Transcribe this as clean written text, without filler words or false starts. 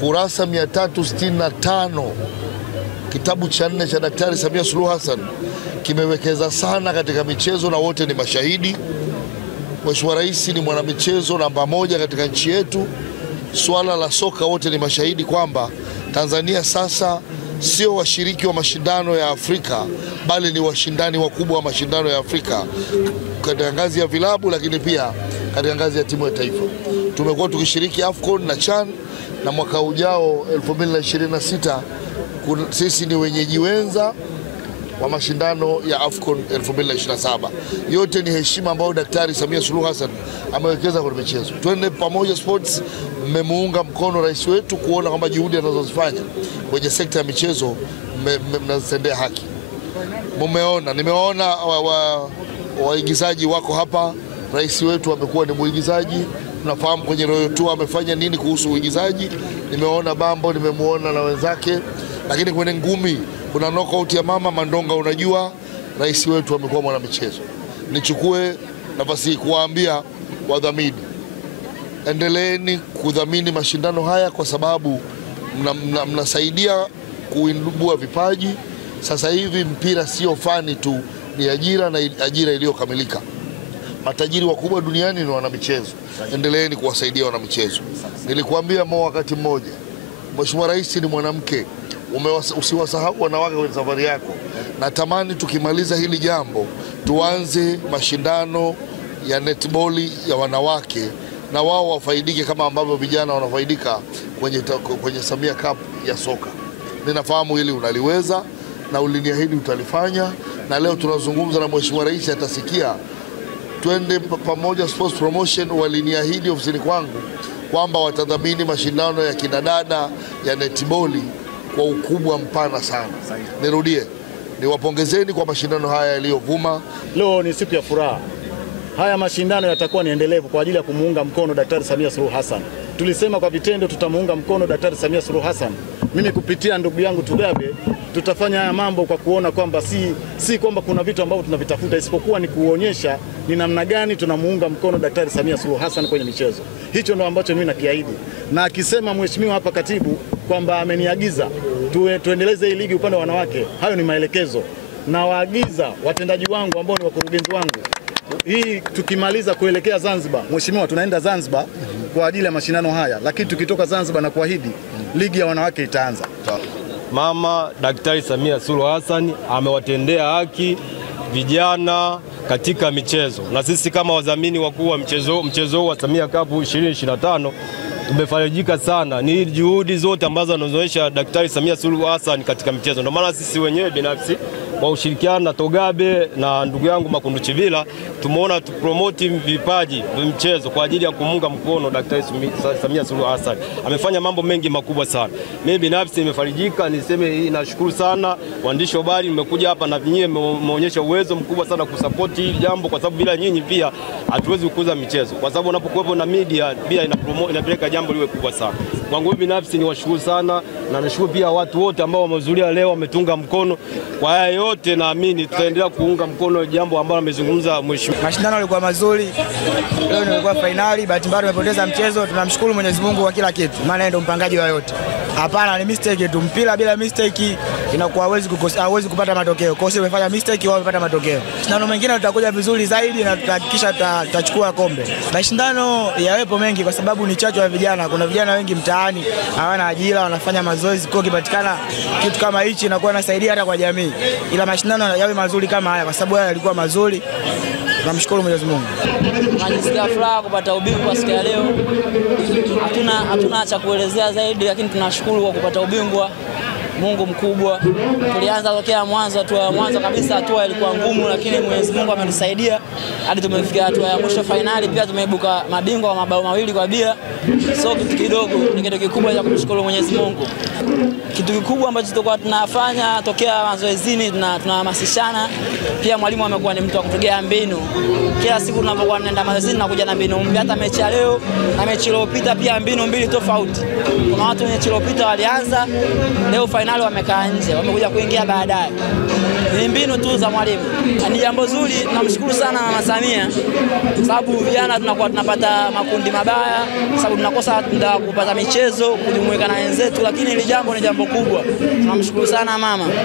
kurasa 365, kitabu cha 4 cha Daktari Samia Suluhu Hassan kimewekeza sana katika michezo na wote ni mashahidi. Mheshimiwa Rais ni mwanamichezo namba 1 katika nchi yetu. Swala la soka wote ni mashahidi kwamba Tanzania sasa sio washiriki wa mashindano ya Afrika, bali ni washindani wakubwa wa mashindano ya Afrika katika ngazi ya vilabu, lakini pia katika ngazi ya timu ya taifa. Tumekuwa tukishiriki AFCON na CHAN, na mwaka ujao 2026 sisi ni wenyeji wenza wa mashindano ya AFCON 2027. Yote ni heshima ambayo Daktari Samia Suluhu Hassan amewekeza kwenye michezo. Twende pamoja sports, mmemuunga mkono rais wetu kuona kwamba juhudi anazozifanya kwenye sekta ya michezo mnazitendea haki. Nimeona waigizaji wako hapa. Rais wetu amekuwa ni muigizaji. Tunafahamu kwenye Royal Tour amefanya nini kuhusu uigizaji. Nimeona Bambo, nimemuona na wenzake. Lakini kwenye ngumi kuna knockout ya Mama Mandonga. Unajua rais wetu amekuwa mwana michezo. Nichukue nafasi kuwaambia wadhamini, endeleeni kudhamini mashindano haya kwa sababu mnasaidia kuibua vipaji. Sasa hivi mpira sio fani tu, ni ajira, na ajira iliyokamilika. Matajiri wakubwa duniani ni wanamichezo. Endeleeni kuwasaidia wanamichezo. Nilikuambia wakati mmoja, Mheshimiwa Rais ni mwanamke. Usiwasahau wanawake kwenye safari yako. Natamani tukimaliza hili jambo tuanze mashindano ya netball ya wanawake, na wao wafaidike kama ambavyo vijana wanafaidika kwenye Samia Cup ya soka. Ninafahamu hili unaliweza na uliniahidi utalifanya, na leo tunazungumza na Mheshimiwa Rais atasikia. Twende pamoja sports promotion waliniahidi ofisini kwangu kwamba watadhamini mashindano ya kinadada ya netball kwa ukubwa mpana sana. Nirudie, niwapongezeni kwa mashindano haya yaliyovuma. Leo ni siku ya furaha. Haya mashindano yatakuwa ni endelevu kwa ajili ya kumuunga mkono Daktari Samia Suluhu Hassan. Tulisema kwa vitendo tutamuunga mkono Daktari Samia Suluhu Hassan. Mimi kupitia ndugu yangu Tugabe tutafanya haya mambo kwa kuona kwamba si kwamba kuna vitu ambavyo tunavitafuta, isipokuwa ni kuonyesha ni namna gani tunamuunga mkono Daktari Samia Suluhu Hassan kwenye michezo. Hicho ndio ambacho mimi nakiahidi. Na akisema mheshimiwa hapa katibu kwamba ameniagiza tuendeleze hii ligi upande wa wanawake, hayo ni maelekezo. Na waagiza watendaji wangu ambao ni wakurugenzi wangu, hii tukimaliza kuelekea Zanzibar, mheshimiwa, tunaenda Zanzibar kwa ajili ya mashindano haya, lakini tukitoka Zanzibar na kuahidi ligi ya wanawake itaanza. Mama Daktari Samia Suluhu Hassan amewatendea haki vijana katika michezo, na sisi kama wadhamini wakuu wa mchezo wa Samia Cup 2025 tumefarijika sana. Ni juhudi zote ambazo anazoonyesha Daktari Samia Suluhu Hassan katika michezo. Ndio maana sisi wenyewe binafsi kwa ushirikiano na Togabe na ndugu yangu Makundu Chivila tumeona tupromote vipaji vya mchezo kwa ajili ya kumunga mkono Daktari Samia Suluhu Hassan. Amefanya mambo mengi makubwa sana. Mimi binafsi nimefarijika, niseme hii nashukuru sana waandishi wa habari, nimekuja hapa na nyinyi mmeonyesha uwezo mkubwa sana kusupport hili jambo, kwa sababu bila nyinyi pia hatuwezi kukuza michezo. Kwa sababu unapokuwepo na media pia inapeleka jambo liwe kubwa sana. Kwangu binafsi niwashukuru sana, na nashukuru pia watu wote ambao wamehudhuria leo wametunga mkono. Kwa haya yote naamini tutaendelea kuunga mkono jambo ambalo amezungumza mheshimiwa. Mashindano yalikuwa mazuri. Leo nilikuwa finali, bahati mbaya tumepoteza mchezo. Tunamshukuru Mwenyezi Mungu kwa kila kitu, maana yeye ndo mpangaji wa yote. Hapana, ni mistake tu. Mpira bila mistake inakuwa hawezi kupata matokeo. Kwa hiyo umefanya mistake, wao wamepata matokeo. Mashindano mengine tutakuja vizuri zaidi na tutahakikisha tutachukua kombe. Mashindano yawepo mengi kwa sababu ni chachu ya vijana. Kuna vijana wengi mtaani hawana ajira, wanafanya mazoezi, kwa kipatikana kitu kama hichi inakuwa inasaidia hata kwa jamii. Ila mashindano yawe mazuri kama haya kwa sababu haya yalikuwa mazuri. Tunamshukuru Mwenyezi Mungu. Tunajisikia furaha kupata ubingwa siku ya leo. Hatuna cha kuelezea zaidi, lakini tunashukuru kwa kupata ubingwa. Mungu mkubwa. Tulianza tokea mwanzo kabisa, hatua ilikuwa ngumu, lakini Mwenyezi Mungu amenisaidia hadi tumefikia hatua ya mwisho finali. Pia tumeibuka mabingwa kwa mabao 2 kwa bila. So kitu kidogo ni kitu kikubwa cha kumshukuru Mwenyezi Mungu. Kitu kikubwa ambacho tulikuwa tunafanya tokea mazoezini, tunahamasishana. Pia mwalimu amekuwa ni mtu wa kutugea mbinu. Kila siku tunapokuwa tunaenda mazoezini na kuja na mbinu mpya. Hata mechi ya leo na mechi iliyopita pia mbinu mbili tofauti. Kuna watu wenye mechi iliyopita walianza, leo finali fainali wamekaa nje, wamekuja kuingia baadaye. Ni mbinu tu za mwalimu. Ni jambo zuri, namshukuru sana Mama Samia sababu vijana tunakuwa tunapata makundi mabaya, sababu tunakosa muda kupata michezo, kujumuika na wenzetu, lakini hili jambo ni jambo kubwa. Tunamshukuru sana mama.